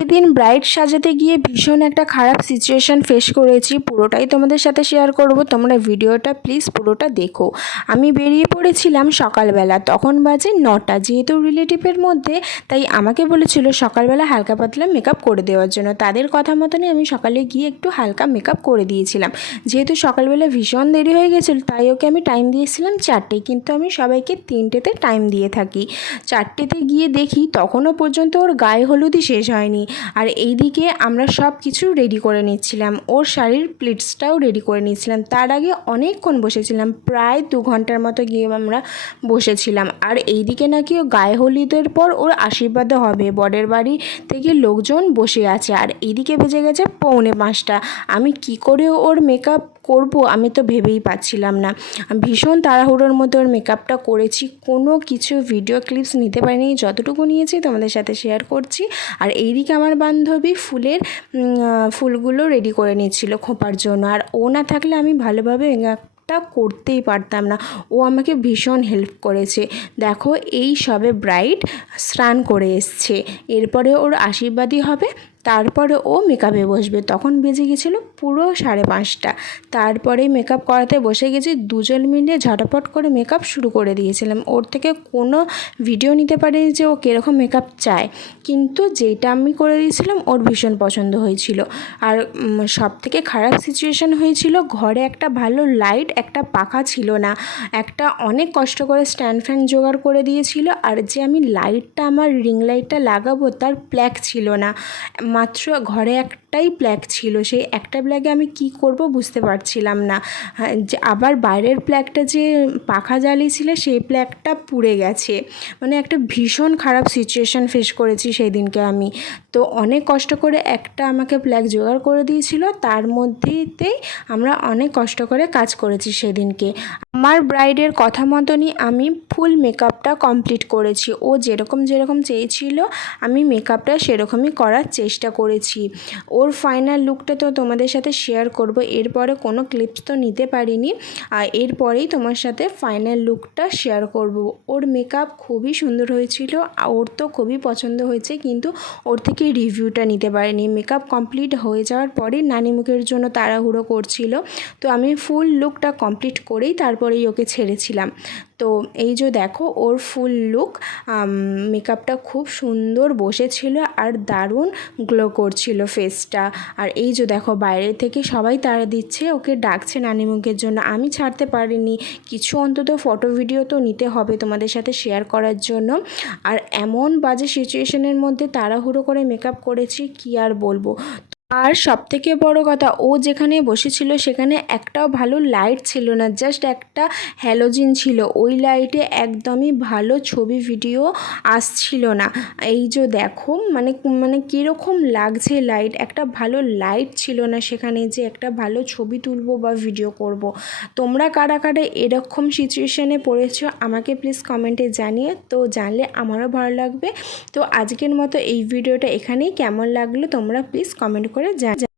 সেদিন ব্রাইড সাজাতে গিয়ে ভীষণ একটা খারাপ সিচুয়েশান ফেস করেছি, পুরোটাই তোমাদের সাথে শেয়ার করব। তোমরা ভিডিওটা প্লিজ পুরোটা দেখো। আমি বেরিয়ে পড়েছিলাম সকালবেলা, তখন বাজে 9টা। যেহেতু রিলেটিভের মধ্যে, তাই আমাকে বলেছিল সকালবেলা হালকা পাতলা মেকআপ করে দেওয়ার জন্য। তাদের কথা মতনই আমি সকালে গিয়ে একটু হালকা মেকআপ করে দিয়েছিলাম। যেহেতু সকালবেলা ভীষণ দেরি হয়ে গেছিলো, তাই ওকে আমি টাইম দিয়েছিলাম 4টে, কিন্তু আমি সবাইকে 3টেতে টাইম দিয়ে থাকি। 4টেতে গিয়ে দেখি তখনও পর্যন্ত ওর গায়ে হলুদই শেষ হয়নি। আর এইদিকে আমরা সব কিছু রেডি করে নিচ্ছিলাম, ওর শাড়ির প্লিটসটাও রেডি করে নিচ্ছিলাম। তার আগে অনেকক্ষণ বসেছিলাম, প্রায় 2 ঘন্টার মতো গিয়ে আমরা বসেছিলাম। আর এইদিকে নাকি ও গায়ে হলুদের পর ওর আশীর্বাদও হবে, বরের বাড়ি থেকে লোকজন বসে আছে। আর এইদিকে বেজে গেছে 4:45। আমি কি করে ওর মেকআপ করব আমি তো ভেবেই পাচ্ছিলাম না। ভীষণ তাড়াহুড়োর মধ্যে ওর মেকআপটা করেছি, কোনো কিছু ভিডিও ক্লিপস নিতে পারিনি, যতটুকু নিয়েছি তোমাদের সাথে শেয়ার করছি। আর এইদিকে আমার বান্ধবী ফুলগুলো রেডি করে নিচ্ছিল খোঁপার জন্য। আর ও না থাকলে আমি ভালোভাবে মেকআপটা করতেই পারতাম না। ও আমাকে ভীষণ হেল্প করেছে। দেখো, এই সবে ব্রাইড স্নান করে এসছে, এরপরে ওর আশীর্বাদই হবে, তারপরে ও মেকআপে বসবে। তখন বেজে গেছিলো পুরো 5:30। তারপরে মেকআপ করাতে বসে গেছি, দুজন মিলে ঝটাপট করে মেকআপ শুরু করে দিয়েছিলাম। ওর থেকে কোনো ভিডিও নিতে পারিনি যে ও কীরকম মেকআপ চায়, কিন্তু যেটা আমি করে দিয়েছিলাম ওর ভীষণ পছন্দ হয়েছিল। আর সবথেকে খারাপ সিচুয়েশান হয়েছিল, ঘরে একটা ভালো লাইট, একটা পাখা ছিল না। একটা অনেক কষ্ট করে স্ট্যান্ড ফ্যান জোগাড় করে দিয়েছিল, আর যে আমি লাইটটা, আমার রিং লাইটটা লাগাবো, তার প্লাগ ছিল না। মাত্র ঘরে একটাই প্লাগ ছিল, সেই একটা প্লাগে আমি কি করব বুঝতে পারছিলাম না। যে আবার বাইরের প্লাগটা যে পাখা জ্বালিয়েছিল, সেই প্লাগটা পুড়ে গেছে। মানে একটা ভীষণ খারাপ সিচুয়েশান ফেস করেছি সেই দিনকে আমি। তো অনেক কষ্ট করে একটা আমাকে প্লাগ জোগাড় করে দিয়েছিল, তার মধ্যেতেই আমরা অনেক কষ্ট করে কাজ করেছি সেদিনকে। আমার ব্রাইডের কথা মতনই আমি ফুল মেকআপটা কমপ্লিট করেছি। ও যেরকম চেয়েছিল আমি মেকআপটা সেরকমই করার চেষ্টা করেছি। ওর ফাইনাল লুকটা তো তোমাদের সাথে শেয়ার করব, এরপরে কোনো ক্লিপস তো নিতে পারিনি। আর এরপরেই তোমার সাথে ফাইনাল লুকটা শেয়ার করব। ওর মেকআপ খুবই সুন্দর হয়েছিল, ওর তো খুবই পছন্দ হয়েছে, কিন্তু ওর থেকে রিভিউটা নিতে পারিনি। মেকআপ কমপ্লিট হয়ে যাওয়ার পরে নানিমুখের জন্য তাড়াহুড়ো করছিল, তো আমি ফুল লুকটা কমপ্লিট করেই তারপরেই ওকে ছেড়েছিলাম। তো এই যে দেখো, ওর ফুল লুক মেকআপটা খুব সুন্দর বসেছিল আর দারুণ গ্লো করছিল ফেসটা। আর এই যে দেখো, বাইরে থেকে সবাই তাড়া দিচ্ছে, ওকে ডাকছে নানিমুখের জন্য। আমি ছাড়তে পারিনি, কিছু অন্তত ফটো ভিডিও তো নিতে হবে তোমাদের সাথে শেয়ার করার জন্য। আর এমন বাজে সিচুয়েশনের মধ্যে তাড়াহুড়ো করে মেকআপ করেছি, কি আর বলবো। আর সবথেকে বড় কথা, ও যেখানে বসেছিল সেখানে একটাও ভালো লাইট ছিল না, জাস্ট একটা হ্যালোজিন ছিল। ওই লাইটে একদমই ভালো ছবি ভিডিও আসছিল না। এই যে দেখো, মানে কীরকম লাগছে লাইট, একটা ভালো লাইট ছিল না সেখানে যে একটা ভালো ছবি তুলবো বা ভিডিও করব। তোমরা কারা কারা এরকম সিচুয়েশানে পড়েছো আমাকে প্লিজ কমেন্টে জানিয়ে, তো জানলে আমারও ভালো লাগবে। তো আজকের মতো এই ভিডিওটা এখানেই, কেমন লাগলো তোমরা প্লিজ কমেন্ট করে